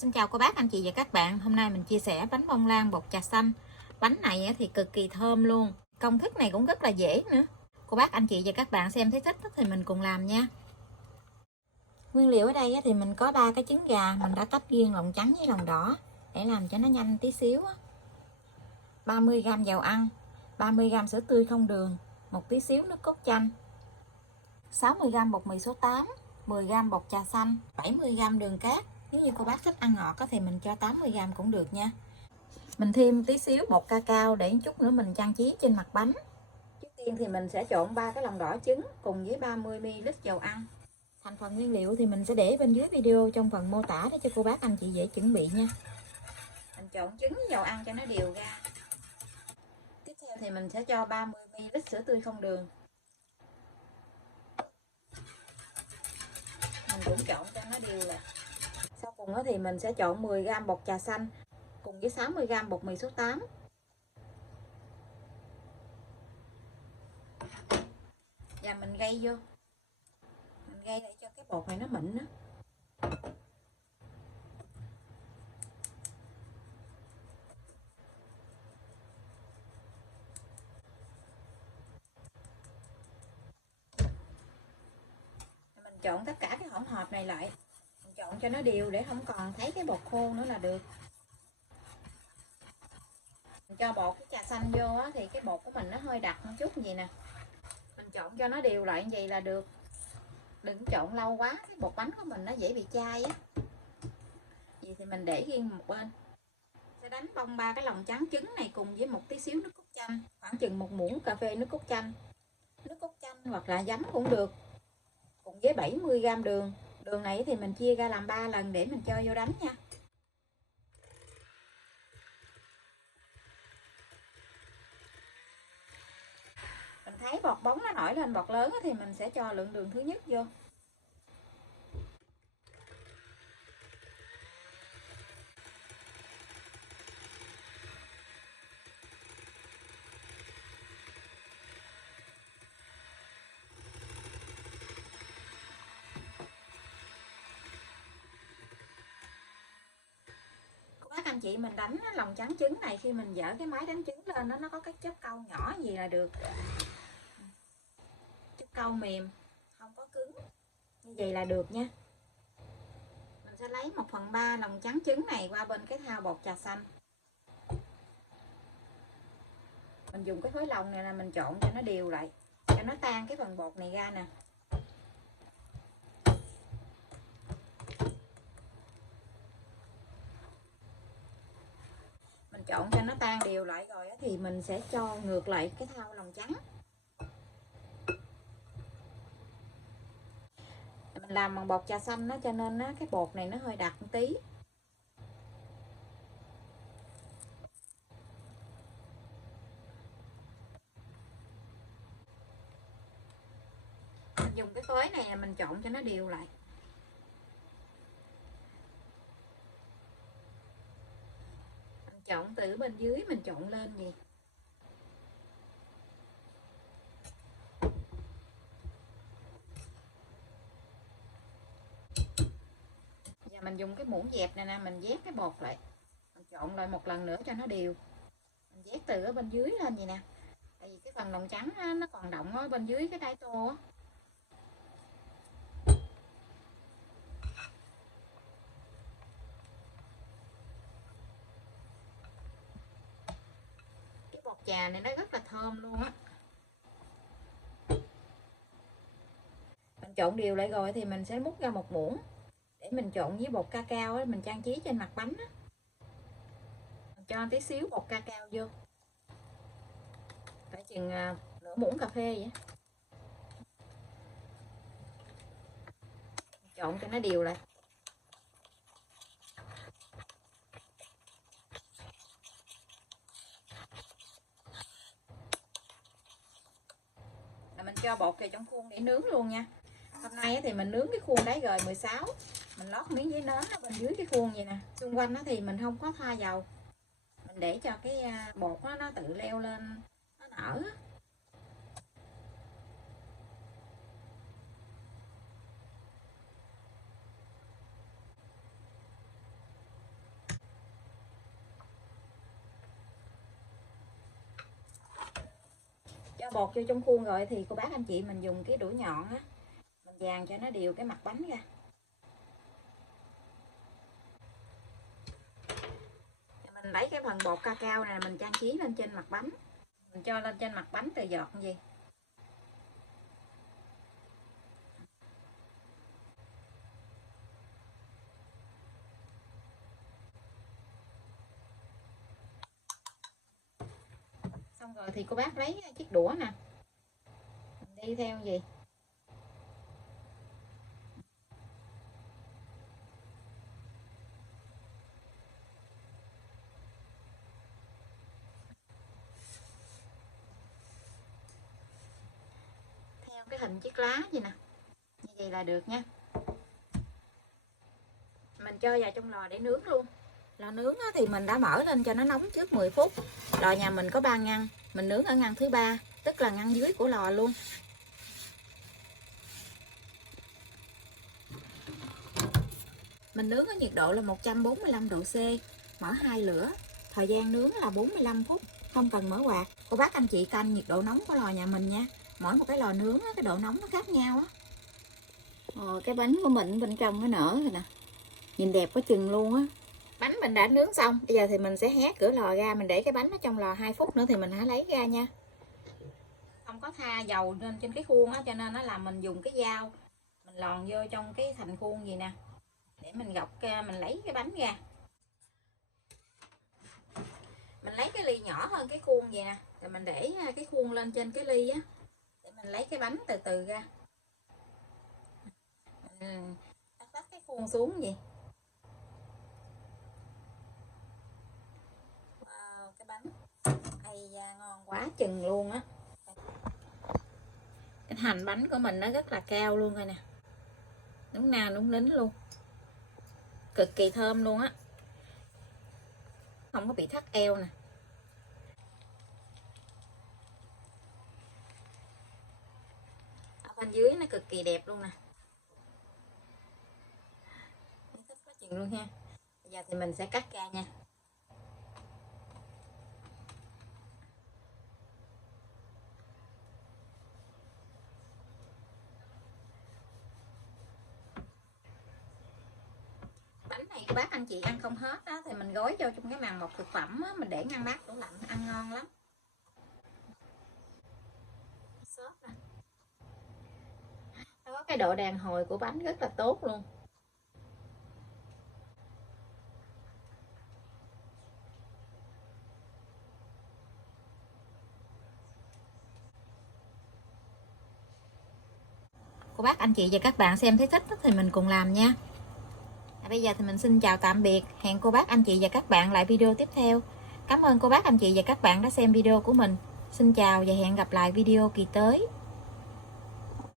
Xin chào cô bác, anh chị và các bạn. Hôm nay mình chia sẻ bánh bông lan bột trà xanh. Bánh này thì cực kỳ thơm luôn. Công thức này cũng rất là dễ nữa. Cô bác, anh chị và các bạn xem thấy thích thì mình cùng làm nha. Nguyên liệu ở đây thì mình có 3 cái trứng gà, mình đã tách riêng lòng trắng với lòng đỏ để làm cho nó nhanh tí xíu. 30g dầu ăn, 30g sữa tươi không đường, một tí xíu nước cốt chanh, 60g bột mì số 8, 10g bột trà xanh, 70g đường cát. Nếu như cô bác thích ăn ngọt thì mình cho 80g cũng được nha. Mình thêm tí xíu bột cacao để chút nữa mình trang trí trên mặt bánh. Trước tiên thì mình sẽ trộn 3 cái lòng đỏ trứng cùng với 30ml dầu ăn. Thành phần nguyên liệu thì mình sẽ để bên dưới video trong phần mô tả để cho cô bác anh chị dễ chuẩn bị nha. Mình trộn trứng với dầu ăn cho nó đều ra. Tiếp theo thì mình sẽ cho 30ml sữa tươi không đường. Mình cũng trộn cho nó đều lại. Sau cùng thì mình sẽ trộn 10g bột trà xanh cùng với 60g bột mì số 8. Và mình gây vô. Mình gây để cho cái bột này nó mịn đó. Mình trộn tất cả cái hỗn hợp này lại. Mình trộn cho nó đều để không còn thấy cái bột khô nữa là được. Mình cho bột cái trà xanh vô thì cái bột của mình nó hơi đặc một chút gì nè. Mình trộn cho nó đều lại như vậy là được. Đừng trộn lâu quá, cái bột bánh của mình nó dễ bị chai á. Vậy thì mình để riêng một bên. Sẽ đánh bông 3 cái lòng trắng trứng này cùng với một tí xíu nước cốt chanh, khoảng chừng 1 muỗng cà phê nước cốt chanh. Nước cốt chanh hoặc là giấm cũng được. Cùng với 70g đường. Đường này thì mình chia ra làm 3 lần để mình cho vô đánh nha. Mình thấy bọt bóng nó nổi lên bọt lớn thì mình sẽ cho lượng đường thứ nhất vô. Các anh chị mình đánh lòng trắng trứng này, khi mình dở cái máy đánh trứng lên nó có cái chớp câu nhỏ gì là được. Chớp câu mềm, không có cứng. Như vậy là được nha. Mình sẽ lấy 1/3 lòng trắng trứng này qua bên cái thau bột trà xanh. Mình dùng cái khối lòng này là mình trộn cho nó đều lại, cho nó tan cái phần bột này ra nè. Mình trộn cho nó tan đều lại rồi thì mình sẽ cho ngược lại cái thau lòng trắng. Mình làm bằng bột trà xanh đó, cho nên cái bột này nó hơi đặc một tí. Mình dùng cái khối này mình trộn cho nó đều lại. Mình trộn từ bên dưới mình trộn lên gì. Và mình dùng cái muỗng dẹp này nè, mình vét cái bột lại. Mình trộn lại một lần nữa cho nó đều. Mình vét từ ở bên dưới lên vậy nè. Tại vì cái phần lòng trắng nó còn đọng ở bên dưới cái đáy tô á. Cái bột trà này nó rất là thơm luôn á. Mình trộn đều lại rồi thì mình sẽ múc ra một muỗng để mình trộn với bột cacao á, mình trang trí trên mặt bánh á. Mình cho tí xíu bột cacao vô, phải chừng nửa muỗng cà phê vậy. Trộn cho nó đều lại. Là mình cho bột vào trong khuôn để nướng luôn nha. Hôm nay thì mình nướng cái khuôn đáy G16. Mình lót miếng giấy nến ở bên dưới cái khuôn vậy nè. Xung quanh thì mình không có thoa dầu. Mình để cho cái bột nó tự leo lên, nó nở. bột vô trong khuôn rồi thì cô bác anh chị mình dùng cái đũa nhọn á, mình dàn cho nó đều cái mặt bánh ra. Mình lấy cái phần bột cacao này mình trang trí lên trên mặt bánh, mình cho lên trên mặt bánh từ giọt như gì. Xong rồi thì cô bác lấy chiếc đũa nè, mình đi theo gì. Theo cái hình chiếc lá vậy nè, như vậy là được nha. Mình cho vào trong lò để nướng luôn. Lò nướng thì mình đã mở lên cho nó nóng trước 10 phút. Lò nhà mình có 3 ngăn, mình nướng ở ngăn thứ 3, tức là ngăn dưới của lò luôn. Mình nướng ở nhiệt độ là 145 độ C, mở 2 lửa. Thời gian nướng là 45 phút, không cần mở quạt. Cô bác anh chị canh nhiệt độ nóng của lò nhà mình nha. Mỗi một cái lò nướng cái độ nóng nó khác nhau á. Cái bánh của mình bên trong nó nở rồi nè, nhìn đẹp quá chừng luôn á. Bánh mình đã nướng xong, bây giờ thì mình sẽ hé cửa lò ra, mình để cái bánh ở trong lò 2 phút nữa thì mình hãy lấy ra nha. Không có tha dầu lên trên cái khuôn á, cho nên nó làm mình dùng cái dao mình lòn vô trong cái thành khuôn gì nè, để mình gọc mình lấy cái bánh ra. Mình lấy cái ly nhỏ hơn cái khuôn vậy nè, rồi mình để cái khuôn lên trên cái ly á, để mình lấy cái bánh từ từ ra. Mình tắt cái khuôn xuống vậy. Wow, cái bánh hay da ngon quá chừng luôn á. Cái hành bánh của mình nó rất là cao luôn rồi nè, núng na núng nính luôn, cực kỳ thơm luôn á, không có bị thắt eo nè. Ở bên dưới nó cực kỳ đẹp luôn nè, thích quá chừng luôn ha. Bây giờ thì mình sẽ cắt ra nha. Bánh này của bác anh chị ăn không hết á, thì mình gói vô trong cái màng bọc thực phẩm á, mình để ngăn mát tủ lạnh ăn ngon lắm. Xốp nè, nó có cái độ đàn hồi của bánh rất là tốt luôn. Cô bác anh chị và các bạn xem thấy thích thì mình cùng làm nha. Bây giờ thì mình xin chào tạm biệt, hẹn cô bác anh chị và các bạn lại video tiếp theo. Cảm ơn cô bác anh chị và các bạn đã xem video của mình. Xin chào và hẹn gặp lại video kỳ tới.